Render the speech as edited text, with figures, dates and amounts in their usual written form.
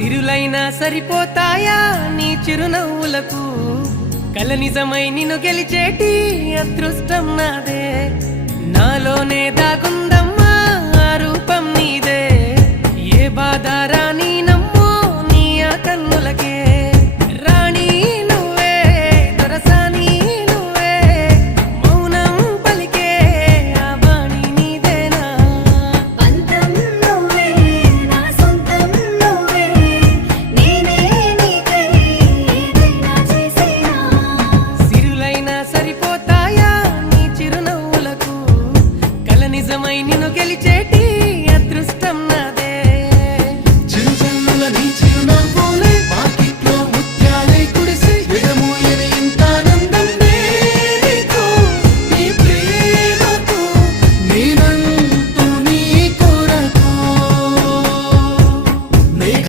సిరులైనా సరిపోతాయా నీ చిరునవ్వులకు కల నిజమై నిన్ను గెలిచేటి అదృష్టం నాదే నాలోనే దాగుందమ్మా ఆ రూపం నీదే ఏ బాధ రాని